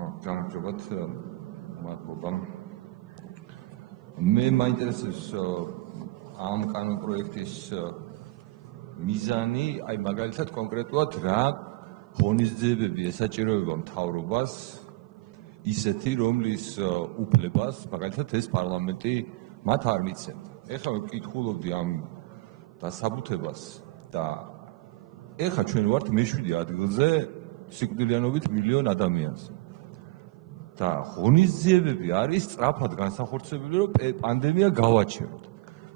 გამარჯობათ, მადლობა. მე მაინტერესებს ამ კანონპროექტის მიზანი, აი მაგალითად კონკრეტულად რა ღონისძიებები ესაჭიროება მთავრობას ისეთი, რომლის უფლებას მაგალითად ეს პარლამენტი მათ არ მიცემდა. ეხლა მე ვკითხულობდი ამ დასაბუთებას და ეხლა ჩვენ ვართ მე-7 ადგილზე სიკვდილიანობით მილიონ ადამიანზე. და ღონისძიებები არის სწრაფად განსახორციელებული, რომ პანდემია გავაჩეროთ.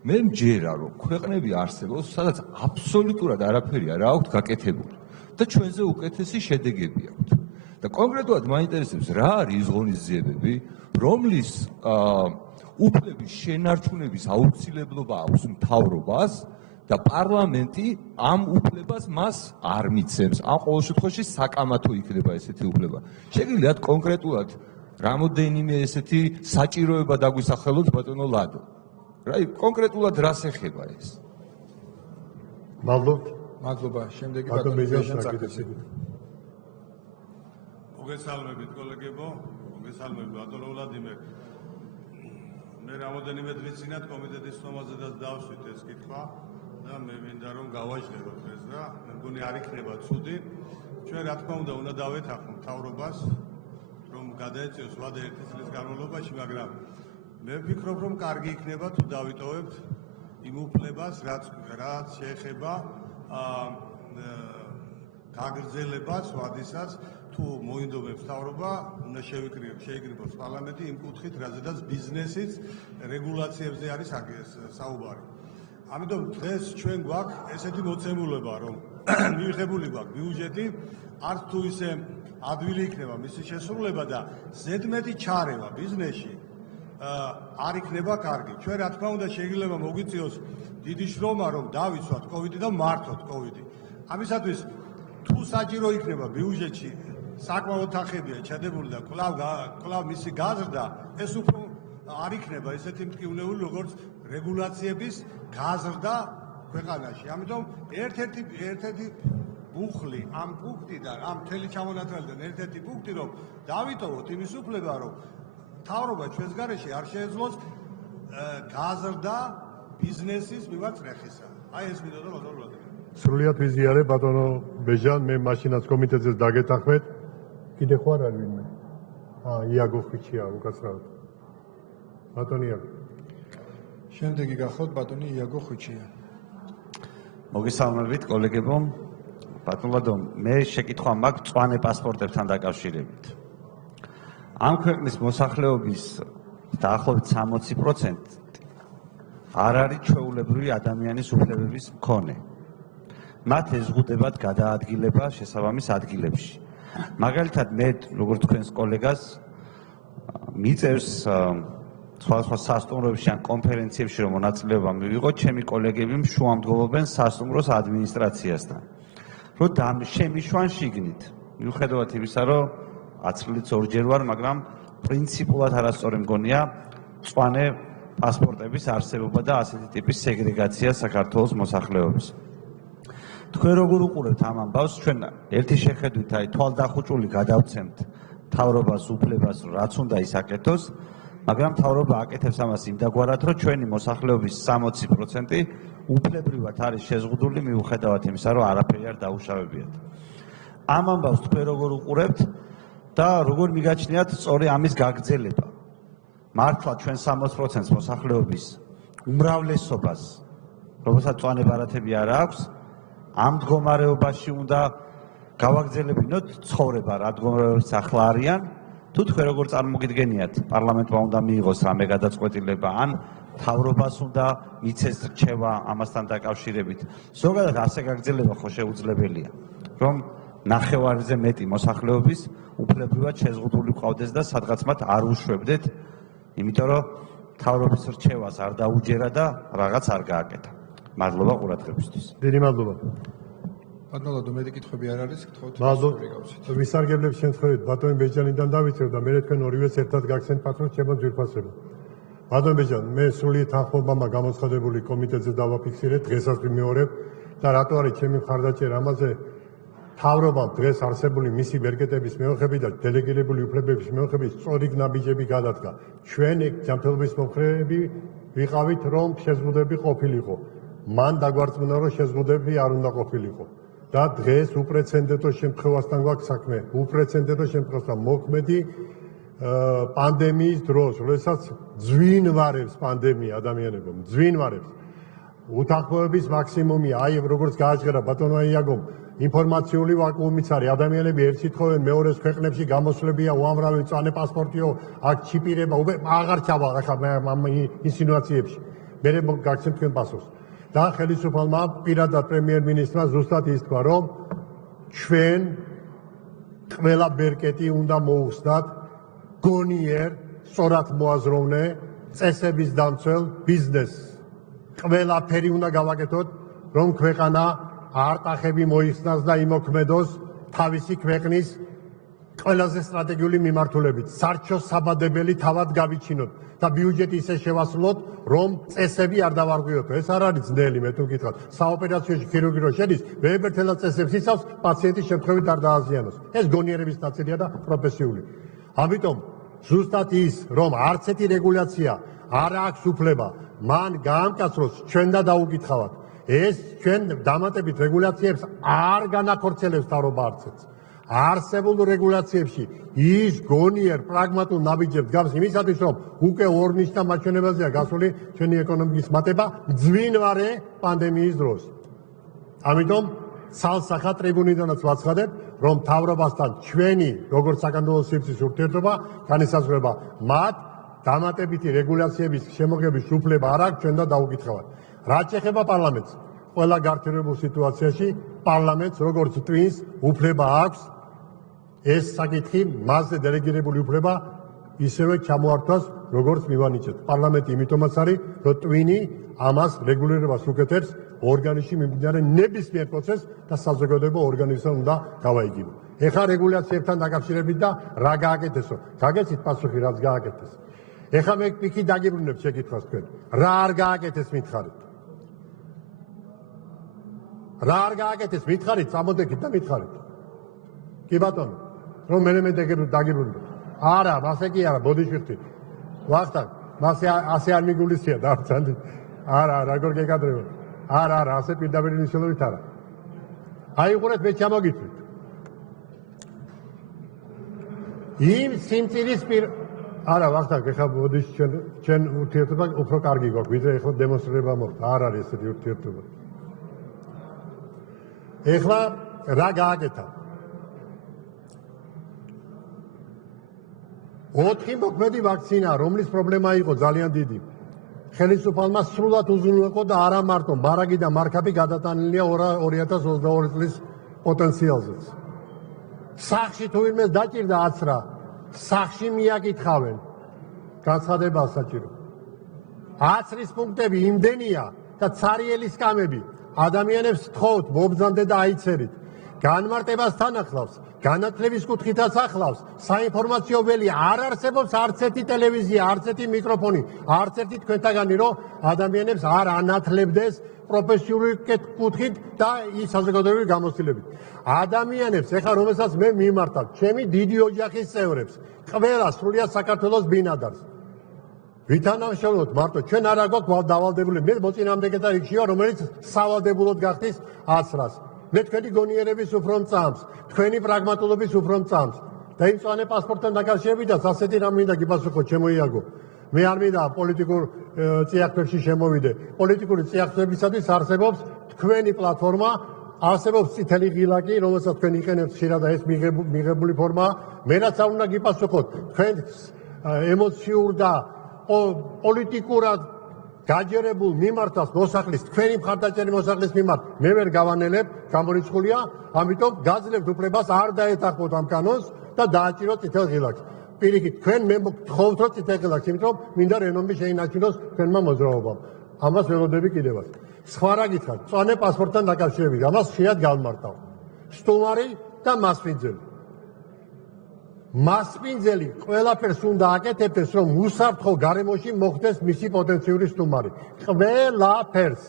მე მჯერა, რომ ქვეყნები არსებობს, სადაც აბსოლუტურად არაფერი არ აქვს გაკეთებული და ჩვენზე უკეთესი შედეგები აქვთ. და კონკრეტულად მაინტერესებს, რა არის ის ღონისძიებები, რომლის უფლების შენარჩუნების აუცილებლობა აქვს მთავრობას და პარლამენტი ამ უფლებას მას არ მიცემს. ამ ყოველ შემთხვევაში საკამათო იქნება ესეთი უფლება. შეგიძლიათ კონკრეტულად რამოდენიმე ესეთი საჭიროება დაგვისახელოთ ბატონო ლადო. კონკრეტულად რას ეხება ეს? მადლობა. შემდეგი ბატონო ბეჟან წაკეთებით. მოგესალმებით კოლეგებო, მოგესალმებით ბატონო ვლადიმერ. მე რამოდენიმე დღის წინათ კომიტეტის სხდომაზედაც დავშვით ეს კითხვა და მე მინდა რომ გავაჟღეროთ ეს რა, მე მგონი არ იქნება ცუდი. ჩვენ რა თქმა უნდა დავეთანხმოთ მთავრობას, რომ გადაეწიოს ვადა 1 წლის განმავლობაში, მაგრამ მე ვფიქრობ, რომ კარგი იქნება თუ დავიტოვებთ იმ უფლებას, რაც შეეხება გაგრძელებას ვადისაც, თუ მოინდომებს მთავრობა, უნდა შეიკრიბოს პარლამენტი იმ კუთხით, რაზედაც ბიზნესის რეგულაციებზე არის საუბარი. ამიტომ დღეს ჩვენ გვაქვს ესეთი მოცემულობა, რომ მიღებული გვაქვს ბიუჯეტი, არც თუ ისე ადვილი იქნება მისი შესრულება და ზედმეტი ჩარევა ბიზნესში არ იქნება კარგი. ჩვენ რა თქმა უნდა შეიძლება მოგვიწიოს დიდი შრომა, რომ დავიცვათ კოვიდი და მართოთ კოვიდი. ამისათვის თუ საჭირო იქნება ბიუჯეტში საკმაოდ თანხებია ჩადებული და კვლავ მისი გაზრდა, ეს უფრო არ იქნება ესეთი მტკივნეული, როგორც რეგულაციების გაზრდა ქვეყანაში. ამიტომ ერთ-ერთი ბუხლი ამ პუნქტიდან, ამ მთელი ჩამონათვალიდან ერთ-ერთი პუნქტი, რომ დავიტოვოთ იმის უფლება, რომ მთავრობა ჩვენს გარეშე არ შეეძლოს გაზრდა ბიზნესის მიმართ წრეხისა. აი ეს მინდოდა ბატონო ვლადიმერ. სრულიად ვიზიარებ ბატონო ბეჟან, მე მაშინაც კომიტეტზე დაგეთანხმეთ. კიდე ხო არ არის ვინმე? იაგო ხვიჩია უკაცრავად. ბატონი იაგო. შემდეგი გახოთ ბატონი იაგო ხვიჩია. მოგესალმებით კოლეგებო. ბატონო ლადო, მე შეკითხვა მაქვს მწვანე პასპორტებთან დაკავშირებით. ამ ქვეყნის მოსახლეობის დაახლოებით 60% არ არის ჩვეულებრივი ადამიანის უფლებების მქონე. მათ ეზღუდებათ გადაადგილება შესაბამის ადგილებში. მაგალითად, მე როგორც თქვენს კოლეგას მიწევს სხვადასხვა სასტუმროებში ან კონფერენციებში რომ მონაწილეობა მივიღოთ, ჩემი კოლეგები მშუამდგომობენ სასტუმროს ადმინისტრაციასთან. რომ შემიშვან შიგნით. მიუხედავად იმისა, რომ 10 წლით ორჯერ ვარ, მაგრამ პრინციპულად არასწორი მგონია მწვანე პასპორტების არსებობა და ასეთი ტიპის სეგრეგაცია საქართველოს მოსახლეობის. თქვენ როგორ უყურებთ ამ ამბავს? ჩვენ ერთი შეხედვით თვალდახუჭული გადავცემთ მთავრობას უფლებას, რაც უნდა ისაკეთოს, მაგრამ მთავრობა აკეთებს ამას იმდაგვარად, რომ ჩვენი მოსახლეობის 60% უფლებრივად არის შეზღუდული მიუხედავად იმისა, რომ არაფერი არ დაუშავებიათ. ამ ამბავს თქვენ როგორ უყურებთ და როგორ მიგაჩნიათ სწორი ამის გაგრძელება? მართლა ჩვენ 60% მოსახლეობის უმრავლესობას, რომელსაც მწვანე ბარათები არ აქვს, ამ მდგომარეობაში უნდა გავაგრძელებინოთ ცხოვრება, რა მდგომარეობაში ახლა არიან, თუ თქვენ როგორ წარმოგიდგენიათ, პარლამენტმა უნდა მიიღოს რამე გადაწყვეტილება, ან მთავრობას უნდა მიცეს რჩევა ამასთან დაკავშირებით. ზოგადად ასე გაგრძელება ხო შეუძლებელია, რომ ნახევარზე მეტი მოსახლეობის უფლებრივად შეზღუდული ყავდეს და სადღაც მათ არ უშვებდეთ, იმიტომ რომ მთავრობის რჩევას არ დაუჯერა და რაღაც არ გააკეთა. მადლობა ყურადღებისთვის. დიდი მადლობა. ბატონო ლადო, მეტი კითხვები არ არის, გთხოვთ. მადლობა. ვისარგებლებ შემთხვევით ბატონი ბეჟანიდან დავიწყებ და მე თქვენ ორივეს ერთად გაგცემთ პატრონს ჩემო ძვირფასება. ბატონ ბეჟან, მე სრულიად თანხმობამ გამოცხადებული კომიტეტზე დავაფიქსირეთ, დღესაც ვიმეორებ და რატო არის ჩემი მხარდაჭერა ამაზე თავრობამ დღეს არსებული მისი მერგეტების მეოხები და დელეგირებული უფლებების მეოხების სწორი ნაბიჯები გადადგა. ჩვენ ეგ ჯანმრთელობის მომხრეები ვიყავით, რომ შეზღუდები ყოფილიყო. მან დაგვარწმუნა, რომ შეზღუდები არ უნდა ყოფილიყო. და დღეს უპრეცედენტო შემთხვევასთან გვაქვს საქმე. უპრეცედენტო შემთხვევასთან მოქმედი პანდემიის დროს, როდესაც ძვინვარებს პანდემია ადამიანებო, ძვინვარებს. უთანხმოების მაქსიმუმია, აი როგორც გააჟღერა ბატონმა იაგომ, ინფორმაციული ვაკუუმიც არის, ადამიანები ერთ სიტყვენ მეორეს ქვეყნებში გამოსვლებია, უამრავი მწვანე პასპორტიო, აქ ჩიპირება, აღარ ჩავა ახლა ინსინუაციებში. მე გაგცემ თქვენ პასუხს. და ხელისუფალმა პირადად პრემიერ-მინისტრმა ზუსტად ის თქვა, რომ ჩვენ ყველა ბერკეტი უნდა მოუხსნათ გონიერ, სწორად მოაზროვნე წესების დამცველ ბიზნესს. ყველაფერი უნდა გავაკეთოთ, რომ ქვეყანა არტახები მოიხსნას და იმოქმედოს თავისი ქვეყნის ყველაზე სტრატეგიული მიმართულებით. სარჩო-საბადებელი თავად გავიჩინოთ და ბიუჯეტი ისე შევასრულოთ, რომ წესები არ დავარღვიოთ. ეს არ არის ძნელი, მე თუ გითხრათ. საოპერაციოში ქირურგი რო შედის, ვეებერთელა წესებს იცავს, პაციენტის შემთხვევით არ დააზიანოს. ეს გონიერების ნაწილია და პროფესიული. ამიტომ ზუსტად ის, რომ არც ერთი რეგულაცია არ აქვს უფლება მან გაამკაცროს, ჩვენ და დაუკითხავთ. ეს ჩვენ დამატებით რეგულაციებს არ განახორციელებს თავრობა არცერთს. არსებულ რეგულაციებში ის გონიერ პრაგმატულ ნაბიჯებს გავს იმისათვის, რომ უკვე ორნიშნა მაჩვენებელზეა გასული ჩვენი ეკონომიკის მატება ძვინვარე პანდემიის დროს. ამიტომ ცალსახა ტრიბუნიდანაც ვაცხადებ, რომ თავრობასთან ჩვენი როგორც საქართველოს სივრცის ურთიერთობა განისაზღვრება მათ დამატებითი რეგულაციების შემოღების უფლება არ აქვს, ჩვენ და დაუკითხავთ. რაც ეხება პარლამენტს, ყველა გართულებულ სიტუაციაში პარლამენტს როგორც ტვინს უფლება აქვს ეს საკითხი მასზე დელეგირებული უფლება ისევე ჩამოართვას, როგორც მივანიჭეთ. პარლამენტი იმიტომაც არის, რომ ტვინი ამას რეგულირებას უკეთებს ორგანიზმში მიმდინარე ნებისმიერ პროცესს და საზოგადოება ორგანიზმთან უნდა გავაიგიბო. ეხლა რეგულაციებთან დაკავშირებით და რა გააკეთესო? გაგეცით პასუხი, რაც გააკეთეს. ეხლა მე პიკი დაგიბრუნებ შეკითხვას თქვენ. რა არ გააკეთეს მითხარით? რა არ გააკეთეს მითხარით, წამოდეკით და მითხარით. კი ბატონო, რომ მე დაგიბრუნებ. არა, მასე კი არა, ბოდიშვიხთი. ვახტანგ, მასე ასე არ მიგულისია დავწანდით. არა, როგორ გეკადრებოდ. არა, ასე პირდაპირ მნიშვნელობით არა. აიყურეთ, მე ჩამოგიწვით. იმ სიმწირის არა, ვახტანგ, ეხლა ბოდიში ჩვენ ურთიერთობა უფრო კარგი გვაქვს, ვიდრე ეხლა დემონსტრირება მოხდა. არ არის ესეთი ურთიერთობა. ეხლა რა გააკეთა? 4 მოქმედი ვაქცინა, რომლის პრობლემა იყო ძალიან დიდი. ხელისუფალმა სრულად უზრუნველყო და არა მარტო მარაგი და მარქაპი გადატანილია 2022 წლის პოტენციალზეც. სახში თუ ვინმეს დაჭირდა აცრა, სახში მიაკითხავენ. განცხადებაა საჭირო. აცრის პუნქტები იმდენია და ცარიელი სკამები. ადამიანებს თხოვთ, მობრძანდე და აიცერით. განმარტებას თან ახლავს, განათლების კუთხითაც ახლავს, საინფორმაციო ველი არ არსებობს არც ერთი ტელევიზია, არც ერთი მიკროფონი, არც ერთი თქვენთაგანი, რომ ადამიანებს არ ანათლებდეს პროფესიული კუთხით და ის საზოგადოებრივი გამოცდილებით. ადამიანებს, ეხლა რომელსაც მე მიმართავ, ჩემი დიდი ოჯახის წევრებს, ყველა სრულიად საქართველოს ბინადარს. ვითანამშრომლობთ მარტო, ჩვენ არა გვაქვს დავალდებული, მე მოწინააღმდეგეთა რიგში ვარ, რომელიც სავალდებულოდ გახდის აცრას. მე თქვენი გონიერების უფრო მწამს, თქვენი პრაგმატულობის უფრო მწამს და იმ მწვანე პასპორტთან დაკავშირებითაც ასეთი რამ მინდა გიპასუხო, ჩემო იაგო. მე არ მინდა პოლიტიკურ წიაღწევებში შემოვიდე. პოლიტიკური წიაღწევებისათვის არსებობს თქვენი პლატფორმა, არსებობს წითელი ღილაკი, რომელსაც თქვენ იყენებთ ხშირად და ეს მიღებული ფორმაა. მე რაც არ უნდა გიპასუხოთ, თქვენ ემოციურ და პოლიტიკურად გაჯერებულ მიმართავს მოსახლის, თქვენი მხარდაჭერი მოსახლის მიმართ მე ვერ გავანელებ, გამორიცხულია, ამიტომ გაძლევთ უფლებას არ დაეთანხმოთ ამ კანონს და დააჭიროთ წითელ ღილაკს. პირიქით, თქვენ მე გთხოვთ, რომ წითელ ღილაკს, იმიტომ რომ მინდა რენომი შეინარჩუნოს თქვენმა მოძრაობამ. ამას ველოდები კიდევაც. სხვა რა გითხრათ, მწვანე პასპორტთან დაკავშირებით, ამას ხშირად გავმართავ. სტუმარი და მასპინძელი. მასპინძელი ყველაფერს უნდა აკეთებდეს, რომ უსაფრთხო გარემოში მოხდეს მისი პოტენციური სტუმარი. ყველაფერს.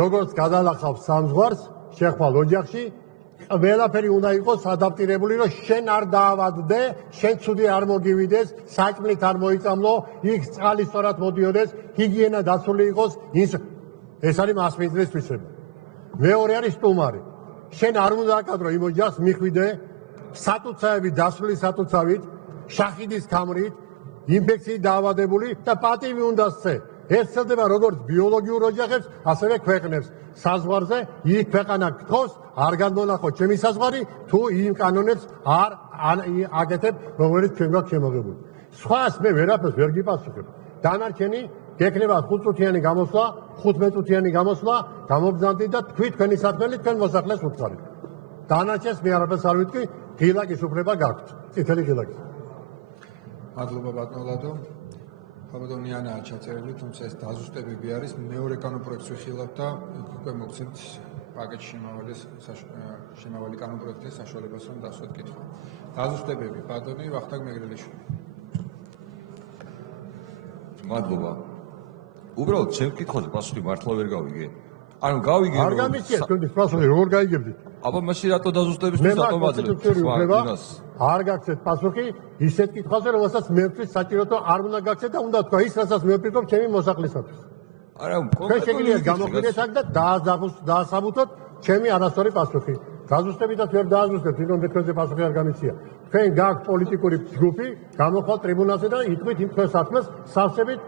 როგორც გადალახავს სამზღვარს, შეხვალ ოჯახში, ყველაფერი უნდა იყოს ადაპტირებული, რომ შენ არ დაავადდე, შენ ცუდი არ მოგივიდეს, საჭმლით არ მოიწამლო, იქ წყალი სწორად მოდიოდეს, ჰიგიენა დაცული იყოს, ეს არის მასპინძლის თვისება. მეორე არის სტუმარი. შენ არ უნდა აკადრო იმ ოჯახს მიხვიდე სატუცავი დასული სატუცავით, შახიდის ქამრით, ინფექციით დაავადებული და პატივი უნდა სცე. ეს ცელდება როგორც ბიოლოგიურ ოჯახებს, ასევე ქვეყნებს. საზღვარზე იქ ქვეყანა გთხოვს, არ განმონახო ჩემი საზღვარი, თუ იმ კანონებს არ აკეთებ, რომელიც ჩვენ გვაქვს შემოღებული. სხვას მე ვერაფერს ვერ გიპასუხებ. დანარჩენი გექნება 5 წუთიანი გამოსვლა, 15 წუთიანი გამოსვლა, გამოგზავნდით და თქვი თქვენი საქმელი თქვენ მოსახლეს უცხარით. დანარჩენს მე არაფერს არ ვიტყვი, ღილაკის უფლება გაქვთ. წითელი ღილაკი. მადლობა ბატონ ლადო. ხალბატონიანაა ჩაწერილი, თუმცა ეს დაზუსტებები არის. მეორე კანონპროექტს ვიხილავ და უკვე მოგცემთ პაკეტში შემავალი კანონპროექტის საშუალებას, რომ დასვათ კითხვა. დაზუსტებები, ბატონი ვახტანგ მეგრელიშვილი. მადლობა. უბრალოდ ჩემ კითხვაზე პასუხი მართლა ვერ გავიგე. ანუ გავიგე არ გამიჩნიათ თქვენი პასუხი, როგორ გაიგებდით? აბა მაშინ რატო დაზუსტებისთვის მე რატო მაძლევთ? არ გაგცეთ პასუხი ისეთ კითხვაზე, რომელსაც მე ვთვლის საჭირო თუ არ უნდა გაგცეთ და უნდა თქვა ის, რასაც მე ვფიქრობ ჩემი მოსახლისათვის. არა, თქვენ შეგიძლიათ გამოყიდეთ აქ და დაასაბუთოთ ჩემი არასწორი პასუხი. დაზუსტებითაც ვერ დააზუსტებთ, თვითონ თქვენზე პასუხი არ გამიცია. თქვენ გაქვთ პოლიტიკური ჯგუფი, გამოხვალთ ტრიბუნალზე და იტყვით იმ თქვენ საქმეს, სავსებით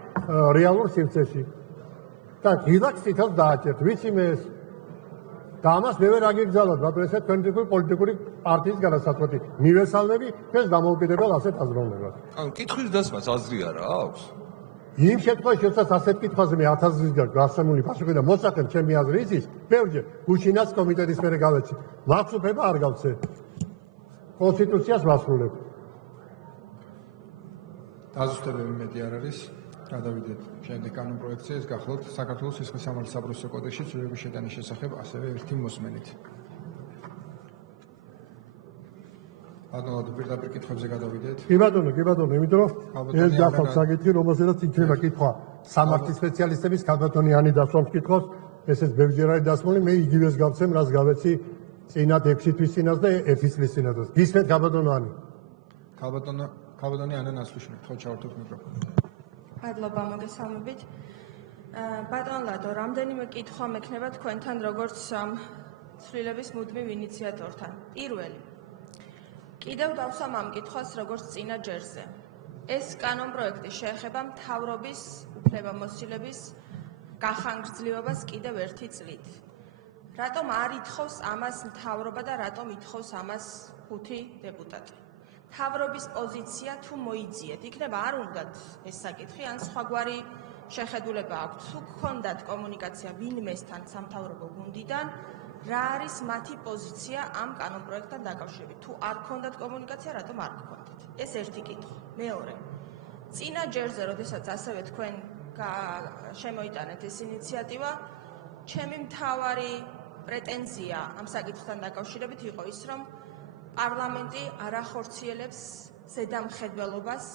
რეალურ სივრცეში. და ღილაკს თითქოს დააჭერთ, ვიცი მე ეს. და ამას მე ვერ აგიგზავნოთ, ბატონო, ესე თქვენი პოლიტიკური პარტიის განსაცვეთი. მივესალმები თქვენს დამოუკიდებელ ასეთ აზროვნებას. ანუ კითხვის დასმას აზრი არა აქვს? იმ შემთხვევაში, როდესაც ასეთ კითხვაზე მე 1000 წლის გასამული პასუხი და მოსახდენ ჩემი აზრი იცის, ბევრჯერ გუშინას კომიტეტის მერე გავეცი. მაქვს უფლება არ გავცე. კონსტიტუციას ვასრულებ. დაზუსტებები მეტი არ არის. გადავიდეთ შემდეგ კანონპროექტზე, ეს გახლავთ საქართველოს სისხლისამართლის საბრალდო კოდექსში ცვლილების შეტანის შესახებ ასევე ერთი მოსმენით. ბატონო, პირდაპირ კითხვებზე გადავიდეთ. კი ბატონო, იმიტომ რომ ეს გახლავთ საკითხი, რომელზეც იქნება კითხვა სამართლის სპეციალისტების ქალბატონიანი დასვამს კითხავს, ესეც ბევრჯერ არის დასმული, მე იგივეს გავცემ, რაც გავეცი წინათ 6 თვის წინას და 1 წლის წინათ. გისმენთ ქალბატონიანი. ქალბატონი ანა ნასლიშვილი, ხო ჩავართოთ მიკროფონი. მადლობა მოგესალმებით. ბატონ ლადო, რამდენიმე კითხვა მექნება თქვენთან როგორც ცვლილების მუდმივ ინიციატორთან. პირველი. კიდევ დავსვამ ამ კითხვას როგორც წინა ჯერზე. ეს კანონპროექტი შეეხება მთავრობის უფლებამოსილების გახანგრძლივებას კიდევ ერთი წლით. რატომ არ ითხოვს ამას მთავრობა და რატომ ითხოვს ამას 5 დეპუტატი? მთავრობის პოზიცია თუ მოიძიეთ, იქნება არ უნდათ ეს საკითხი, ან სხვაგვარი შეხედულება აქვთ. თუ გქონდათ კომუნიკაცია ვინმესთან სამთავრობო გუნდიდან, რა არის მათი პოზიცია ამ კანონპროექტთან დაკავშირებით? თუ არ გქონდათ კომუნიკაცია, რატომ არ გქონდათ? ეს ერთი კითხვა. მეორე. წინა ჯერზე, როდესაც ასევე თქვენ შემოიტანეთ ეს ინიციატივა, ჩემი მთავარი პრეტენზია ამ საკითხთან დაკავშირებით იყო ის, რომ პარლამენტი არ ახორციელებს ზედამხედველობას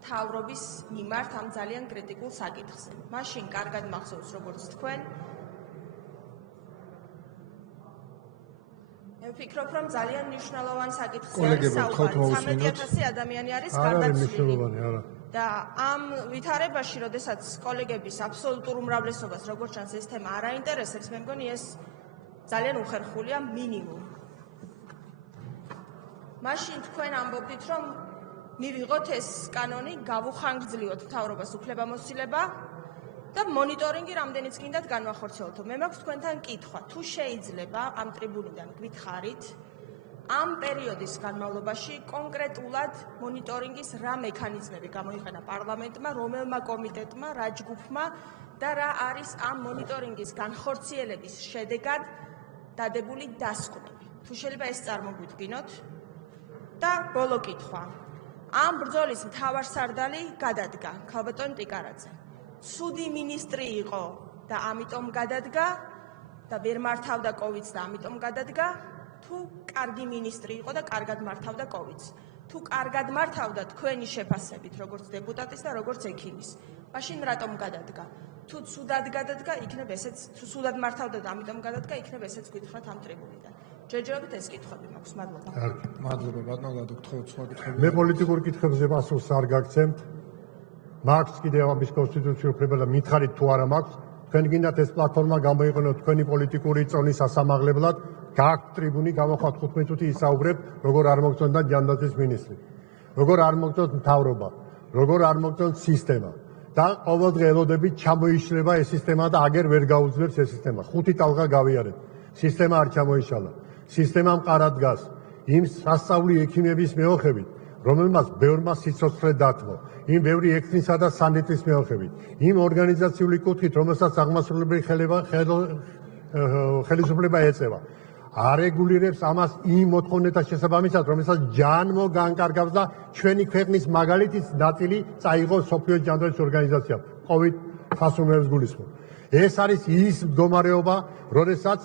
მთავრობის მიმართ ამ ძალიან კრიტიკულ საკითხზე. მაშინ კარგად მახსოვს, როგორც თქვენ მე ვფიქრობ, რომ ძალიან მნიშვნელოვანი საკითხია საუბარი. 13,000 ადამიანი არის გარდაცვლილი. და ამ ვითარებაში, როდესაც კოლეგების აბსოლუტურ უმრავლესობას, როგორც ჩანს, ეს თემა არ აინტერესებს, მე მგონი ეს ძალიან უხერხულია მინიმუმ. მაშინ თქვენ ამბობთ, რომ მივიღოთ ეს კანონი, გავუხანგრძლივოთ მთავრობას უფლებამოსილება და მონიტორინგი რამდენიც გინდათ განვახორციელოთ. მე მაქვს თქვენთან კითხვა, თუ შეიძლება ამ ტრიბუნიდან გითხარით, ამ პერიოდის განმავლობაში კონკრეტულად მონიტორინგის რა მექანიზმები გამოიყენა პარლამენტმა, რომელმა კომიტეტმა, რა ჯგუფმა და რა არის ამ მონიტორინგის განხორციელების შედეგად დადებული დასკვნები. თუ შეიძლება ეს წარმოგვიდგინოთ. და ბოლო კითხვა. ამ ბრძოლის მთავარსარდალი გადადგა ქალბატონ ტიკარაძე. ცუდი მინისტრი იყო და ამიტომ გადადგა და ვერ მართავდა კოვიდს და ამიტომ გადადგა, თუ კარგი მინისტრი იყო და კარგად მართავდა კოვიდს. თუ კარგად მართავდა თქვენი შეფასებით, როგორც დეპუტატის და როგორც ექიმის, მაშინ რატომ გადადგა? თუ ცუდად გადადგა, იქნებ ესეც, თუ ცუდად მართავდა და ამიტომ გადადგა, იქნებ ესეც გითხრათ ამ ტრიბუნიდან. ჯერჯერობით ეს კითხვები მაქვს. მადლობა. მადლობა ბატონო ლადო, გთხოვთ სხვა კითხვები. მე პოლიტიკურ კითხვებზე პასუხს არ გაგცემთ. მაქვს კიდევ ამის კონსტიტუციური უფლება და მითხარით თუ არა მაქვს. თქვენ გინდათ ეს პლატფორმა გამოიყენოთ თქვენი პოლიტიკური წონის ასამაღლებლად, გააქვთ ტრიბუნი, გამოხვალთ 15 წუთი ისაუბრებთ, როგორ არ მოგწონდა ჯანდაცვის მინისტრი, როგორ არ მოგწონთ მთავრობა, როგორ არ მოგწონთ სისტემა. და ყოველდღე ელოდებით ჩამოიშლება ეს სისტემა და აგერ ვერ გაუძლებს ეს სისტემა. 5 ტალღა გავიარეთ. სისტემა არ ჩამოიშალა. სისტემა მყარად დგას. იმ სასწავლი ექიმების მეოხებით, რომელმაც ბევრმა სიცოცხლე დათმო, იმ ბევრი ექიმისა და სანიტრის მეოხებით, იმ ორგანიზაციული კუთხით, რომელსაც აღმასრულებელი ხელისუფლება ეწევა. არეგულირებს ამას იმ მოთხოვნეთა შესაბამისად, რომელსაც ჯანმო განკარგავს და ჩვენი ქვეყნის მაგალითის ნაწილი წაიღო სოფიოს ჯანდაცვის ორგანიზაციამ. COVID ფასუნებს გულისხმობ. ეს არის ის მდგომარეობა, როდესაც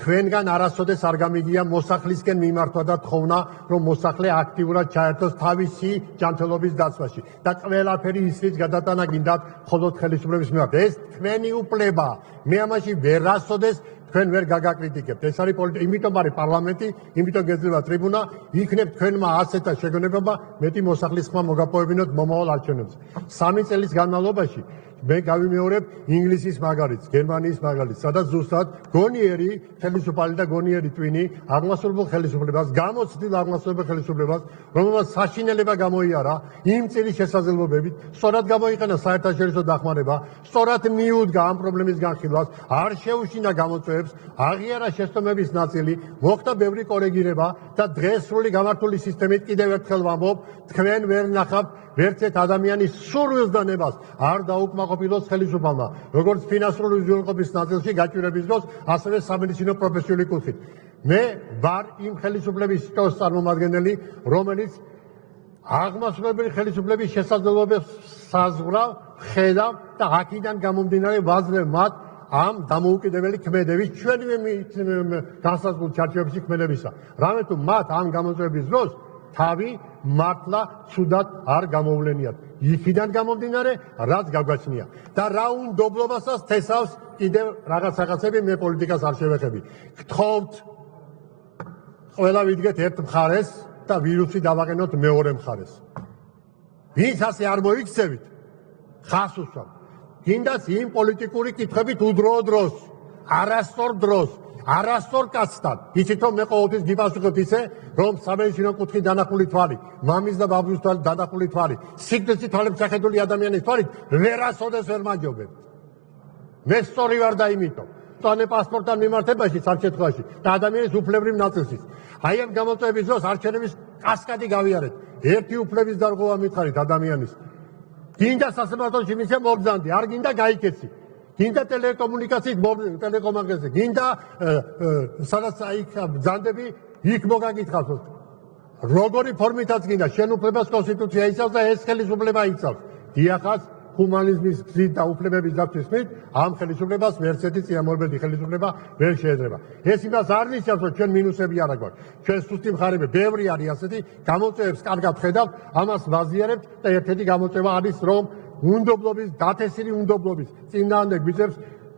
თქვენგან არასოდეს არ გამიგია მოსახლისკენ მიმართვა და თხოვნა, რომ მოსახლე აქტიურად ჩაერთოს თავისი ჯანმრთელობის დაცვაში და ყველაფერი ისრიც გადატანა გინდათ მხოლოდ ხელისუფლების მიმართ. ეს თქვენი უფლება. მე ამაში ვერასოდეს თქვენ ვერ გაგაკრიტიკებთ. ეს არის პოლიტიკა, იმიტომ არის პარლამენტი, იმიტომ გეძლევა ტრიბუნა, იქნებ თქვენმა ასეთა შეგონებობა მეტი მოსახლის ხმა მოგაპოვებინოთ მომავალ არჩევნებზე. 3 წელის განმავლობაში მე გავიმეორებ ინგლისის მაგალითს, გერმანიის მაგალითს, სადაც ზუსტად გონიერი ხელისუფალი და გონიერი ტვინი აღმასრულებელ ხელისუფლებას, გამოცდილ აღმასრულებელ ხელისუფლებას, რომელმაც საშინელება გამოიარა იმ წილის შესაძლებლობებით, სწორად გამოიყენა საერთაშორისო დახმარება, სწორად მიუდგა ამ პრობლემის განხილვას, არ შეუშინა გამოწვევებს, აღიარა შეცდომების ნაწილი, მოხდა ბევრი კორეგირება და დღეს სრული გამართული სისტემით კიდევ ერთხელ ვამბობ, თქვენ ვერ ნახავთ ვერცეთ ადამიანის სურვილს და ნებას არ დაუკმაყოფილოს ხელისუფალმა, როგორც ფინანსური უზრუნველყოფის ნაწილში გაჭირების დროს, ასევე სამედიცინო პროფესიული კუთხით. მე ვარ იმ ხელისუფლების შტოს წარმომადგენელი, რომელიც აღმასრულებელი ხელისუფლების შესაძლებლობებს საზღვრავ, ხედავ და აქედან გამომდინარე ვაძლევ მათ ამ დამოუკიდებელი ქმედების ჩვენივე განსაზღვრულ ჩარჩოებში ქმედებისა. რამე თუ მათ ამ გამოწვევების დროს თავი მართლა ცუდად არ გამოვლენიათ. იქიდან გამომდინარე, რაც გაგვაჩნია. და რა უნდობლობასაც თესავს კიდევ რაღაცები, მე პოლიტიკას არ შევეხები. გთხოვთ, ყველა ვიდგეთ ერთ მხარეს და ვირუსი დავაყენოთ მეორე მხარეს. ვინც ასე არ მოიქცევით, ხას უსვამთ. გინდათ იმ პოლიტიკური კითხვებით უდროო დროს, არასწორ დროს, არასწორ კაცთან. იცით რომ მე ყოველთვის გიპასუხებ ისე, რომ სამედიცინო კუთხით დანახული თვალი, მამის და ბაბუის თვალი დანახული თვალი, სიკვდილის თვალებს შეხედული ადამიანის თვალით ვერასოდეს ვერ მაჯობებ. მე სწორი ვარ და იმიტომ. წვანე პასპორტთან მიმართებაში სამშეთხვაში და ადამიანის უფლებრივ ნაწილშიც. აი ამ გამოწვევების დროს არჩევნების კასკადი გავიარეთ. ერთი უფლების დარღვევა მითხარით ადამიანის. გინდა სასამართლოში მისცე მობრძანდი, არ გინდა გაიქეცი. გინდა ტელეკომუნიკაციით ტელეკომაგრეზე, გინდა სადაც აი ბრძანდები იქ მოგაკითხავს. როგორი ფორმითაც გინდა, შენ უფლებას კონსტიტუცია იცავს და ეს ხელისუფლება იცავს. დიახაც, ჰუმანიზმის გზით და უფლებების დაცვის მით ამ ხელისუფლებას ვერცერთი წინამორბედი ხელისუფლება ვერ შეეძრება. ეს იმას არ ნიშნავს, რომ ჩვენ მინუსები არ აქვს. ჩვენ სუსტი მხარეები ბევრი არის ასეთი, გამოწვევებს კარგად ხედავთ, ამას ვაზიარებთ და ერთ-ერთი გამოწვევა არის, რომ უნდობლობის, დათესილი უნდობლობის წინააღმდეგ გვიწევს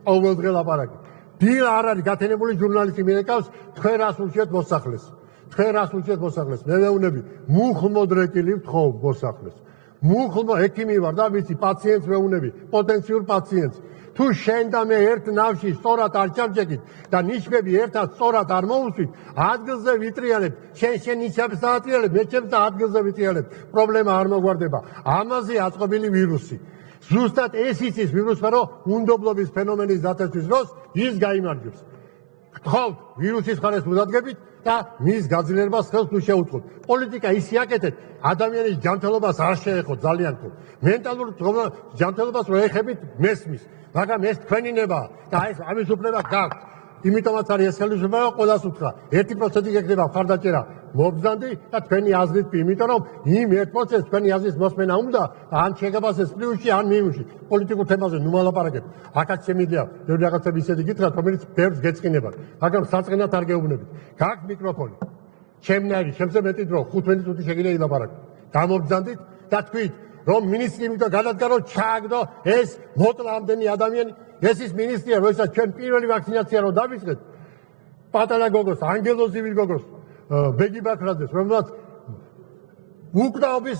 ყოველდღე ლაპარაკი. დილ არ არის გათენებული ჟურნალისტი მირეკავს, თქვენ რას უშიეთ მოსახლეს. თქვენ რას უშიეთ მოსახლეს. მე ვეუბნები, მუხმოდრეკილი ვთხოვ მოსახლეს. მუხლმო ექიმი ვარ და ვიცი პაციენტს ვეუბნები, პოტენციურ პაციენტს. თუ შენ და მე ერთ ნავში სწორად არ ჩავჭეკით და ნიშნები ერთად სწორად არ მოусვით, ადგილზე ვიტრიალებ, შენ ნიშნებს დაატრიალებ, მე ჩემს და ადგილზე ვიტრიალებ. პრობლემა არ მოგვარდება. ამაზე აწყობილი ვირუსი. ზუსტად ეს იცის ვირუსმა, რომ უნდობლობის ფენომენის დათესვის დროს ის გაიმარჯვებს. გთხოვთ, ვირუსის ხარეს მოდადგებით და მის გაძლიერებას ხელს თუ შეუწყოთ. პოლიტიკა ისე აკეთეთ, ადამიანის ჯანმრთელობას არ შეეხოთ ძალიან ხო. მენტალურ ჯანმრთელობას რო ეხებით, მესმის. მაგრამ ეს თქვენი ნებაა და ეს ამის უფლება გაქვთ. იმიტომაც არის ეს ხელისუფლება, ყველას უთხრა. 1% გეკრება მხარდაჭერა მობრძანდი და თქვენი აზრით კი, იმიტომ რომ იმ 1%-ს თქვენი აზრის მოსმენა უნდა ან შეგაბასეს პლუსში, ან მინუსში. პოლიტიკურ თემაზე ნუ ვალაპარაკებ. აქაც შემიძლია ბევრი რაღაცები ისეთი გითხრათ, რომელიც ბევრს გეწყინებათ, მაგრამ საწყინად არ გეუბნებით. გაქვთ მიკროფონი. ჩემნაირი, ჩემზე მეტი დრო, 15 წუთი შეგიძლია ილაპარაკო. გამობრძანდით და თქვით, რომ მინისტრი იმიტომ გადადგა, რომ ჩააგდო ეს მოტლა ამდენი ადამიანი. ეს ის მინისტრია, როდესაც ჩვენ პირველი ვაქცინაცია რო დავიწყეთ, პატარა გოგოს, ანგელოზივი გოგოს, ბეგი ბაქრაძეს, რომელსაც უკდაობის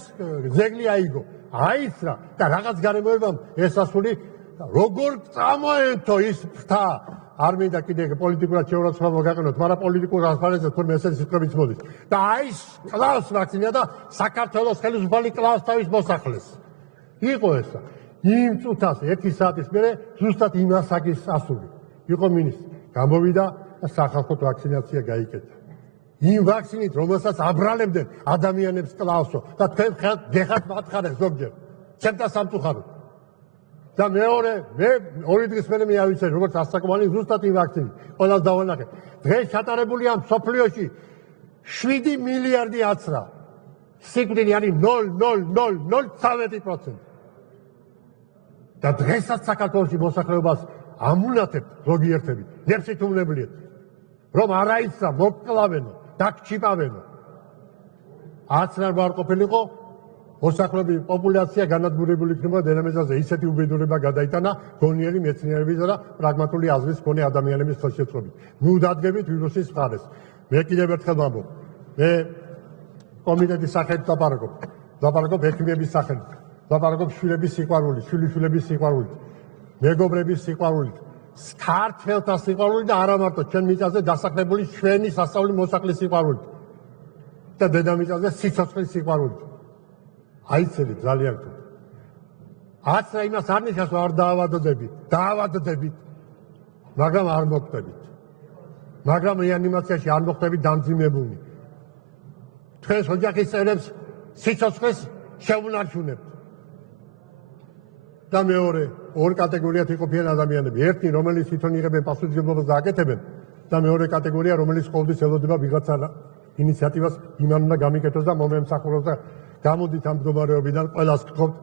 ზეგლი აიგო, აიცრა და რაღაც გარემოებამ ესასული როგორ წამოენთო ის ფრთა არ მინდა კიდე პოლიტიკურად შეურაცხყოფა გაყენოთ, მაგრამ პოლიტიკურ ასპარეზზე თურმე ესეთი სიტყვებიც მოდის. და აი კლავს ვაქცინა და საქართველოს ხელისუფალი კლავს თავის მოსახლეს. იყო ესა. იმ წუთას 1 საათის მერე ზუსტად იმ ასაკის ასული. იყო მინისტრი. გამოვიდა და სახალხო ვაქცინაცია გაიკეთა. იმ ვაქცინით, რომელსაც აბრალებდნენ ადამიანებს კლავსო და თქვენ გეხართ მათხარეს ზოგჯერ. ჩემთან სამწუხაროდ. და მეორე, მე 2 დღის მერე მე ავიცე, როგორც ასაკმანი ზუსტად იმ ვაქცინით. ყველას დავანახე. დღეს ჩატარებულია მსოფლიოში 7 მილიარდი აცრა. სიკვდილი არის 0,0003%. და დღესაც საქართველოში მოსახლეობას ამუნათებთ ზოგიერთები, ნებსითუმლებლიეთ, რომ არ აიცრა, მოკკლავენო, დაგჩიპავენო. აცრა არ ყოფილიყო, მოსახლეობის პოპულაცია განადგურებული იქნება დედამიწაზე ისეთი უბედურება გადაიტანა გონიერი მეცნიერებისა და პრაგმატული აზრის მქონე ადამიანების ხელშეწყობით. ნუ დადგებით ვირუსის მხარეს. მე კიდევ ერთხელ ვამბობ, მე კომიტეტის სახელით ლაპარაკობ ექიმების სახელით, ლაპარაკობ შვილების სიყვარულით, შვილიშვილების სიყვარულით, მეგობრების სიყვარულით, ქართველთა სიყვარულით და არა მარტო ჩვენ მიწაზე დასახლებული ჩვენი სასწავლი მოსახლის სიყვარულით და დედამიწაზე სიცოცხლის სიყვარულით. აიცილეთ ძალიან თუ. აცრა იმას არ ნიშნავს, რომ არ დაავადდებით, მაგრამ არ მოხდებით. მაგრამ რეანიმაციაში არ მოხდებით დამძიმებულნი. თქვენს ოჯახის წევრებს სიცოცხლეს შეუნარჩუნებთ. და მეორე, ორ კატეგორიად იყოფიან ადამიანები. ერთი, რომელიც თვითონ იღებენ პასუხისმგებლობას და აკეთებენ, და მეორე კატეგორია, რომელიც ყოველთვის ელოდება ვიღაცა ინიციატივას იმან უნდა გამიკეთოს და მომემსახუროს და გამოდით ამ მდგომარეობიდან ყველას გთხოვთ,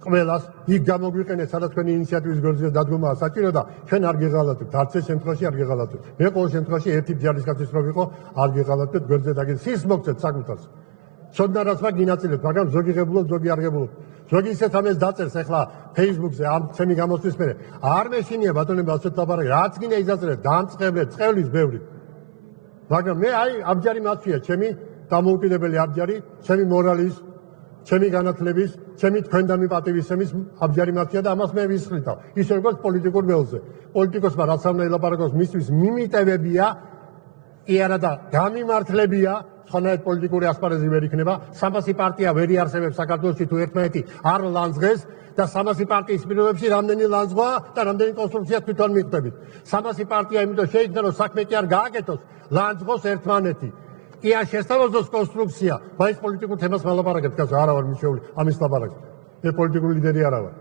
ყველას იქ გამოგვიყენეთ, სადაც თქვენი ინიციატივის გრძელს დადგომაა საჭირო და ჩვენ არ გეღალატებთ, არც ეს შემთხვევაში არ გეღალატებთ. მე ყოველ შემთხვევაში ერთი ჯარისკაცის რო ვიყო, არ გეღალატებთ, გრძელს დაგეთ, ის მოგცეთ საკუთარს. ცოდნა რაც მაგ გინაწილეთ, მაგრამ ზოგი ღებულობ, ზოგი არ ღებულობ. ზოგი ისეთ ამას დაწერს ახლა Facebook-ზე ამ ჩემი გამოსვლის მერე. არ მეშინია ბატონებო ასეთ ლაპარაკი, რაც გინდა იზაწერეთ, დამწყევლეთ, წყევლის ბევრი. მაგრამ მე აი აბჯარი მაცვია, ჩემი დამოუკიდებელი აბჯარი, ჩემი მორალის, ჩემი განათლების, ჩემი თქვენდამი პატივისცემის აბჯარი მაცვია და ამას მე ვისხლითავ. ისე როგორც პოლიტიკურ ველზე. პოლიტიკოსმა რაც არ უნდა ელაპარაკოს, მისთვის მიმიტებებია, კი არა და გამიმართლებია. ხანაერთ პოლიტიკური ასპარეზი ვერ იქნება, 300 პარტია ვერ იარსებებს საქართველოში თუ ერთმანეთი არ ლანძღეს და 300 პარტიის პირობებში რამდენი ლანძღვა და რამდენი კონსტრუქცია თვითონ მიხვდებით. 300 პარტია იმიტომ შეიქმნა, რომ საქმე კი არ გააკეთოს, ლანძღოს ერთმანეთი. კი არ შესთავაზოს კონსტრუქცია, բայց პოლიტიკურ თემას მალაპარაკებთ, კაცო, არა ვარ მიშეული ამის ლაპარაკს. მე პოლიტიკური ლიდერი არა ვარ.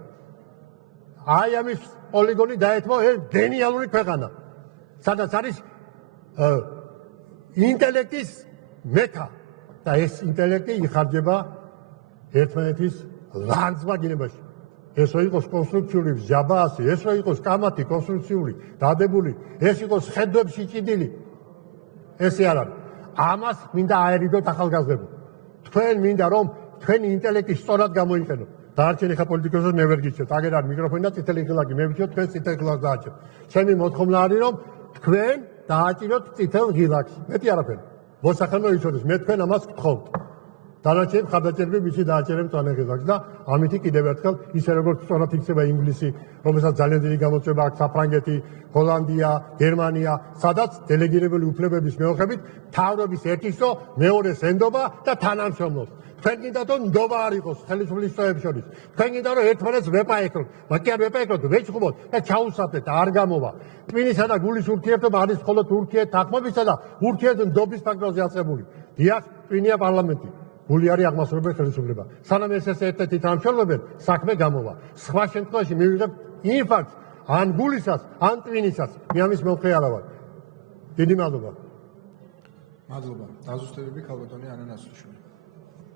აი ამის პოლიგონი დაეთმო გენიალური ქვეყანა, სადაც არის ინტელექტის მექა და ეს ინტელექტი იხარჯება ერთმანეთის ლანძღვა-გინებაში. ეს რო იყოს კონსტრუქციული ჯაბაასი, ეს რო იყოს კამათი კონსტრუქციული, დადებული, ეს იყოს ხედვებში ჭიდილი. ესე არ არის. ამას მინდა აერიდოთ ახალგაზრდები. თქვენ მინდა რომ თქვენი ინტელექტი სწორად გამოიყენოთ. დაარჩენ ხა პოლიტიკოსებს მე ვერ გიჩვენთ. აგერ არ მიკროფონი და წითელი ღილაკი მე ვიჩვენთ, თქვენ წითელ ღილაკს დააჭერთ. ჩემი მოთხოვნა არის რომ თქვენ დააჭიროთ წითელ ღილაკს. მეტი არაფერი. მოსახელმო იცოდეს, მე თქვენ ამას გთხოვთ. დანარჩენი მხარდაჭერები ვიცი დააჭერებ მწვანე ღილაკს და ამითი კიდევ ერთხელ ისე როგორც სწორად იქცება ინგლისი, რომელსაც ძალიან დიდი გამოწვევა აქვს საფრანგეთი, ჰოლანდია, გერმანია, სადაც დელეგირებული უფლებების მეოხებით თავრობის ერთისო მეორეს ენდობა და თანამშრომლობს. თქვენ გინდათ რომ ნდობა არ იყოს ხელისუფლის წევრებს შორის. თქვენ გინდათ რომ ერთმანეთს ვეპაექროთ, მაგრამ კი არ ვეპაექროთ, ვეჭყობოთ და ჩაუსაფრეთ, არ გამოვა. ტვინისა და გულის ურთიერთობა არის მხოლოდ ურთიერთთანხმობისა და ურთიერთნდობის ფაქტორზე აწყებული. დიახ, ტვინია პარლამენტი. გული არის აღმასრულებელი ხელისუფლება. სანამ ეს ერთ-ერთი თანამშრომლობენ, საქმე გამოვა. სხვა შემთხვევაში მივიღებ იმ ფაქტს, ან გულისას, ან ტვინისას. მე ამის მომხრე არა ვარ. დიდი მადლობა. მადლობა. დაზუსტებები ქალბატონი ანანასუშვილი.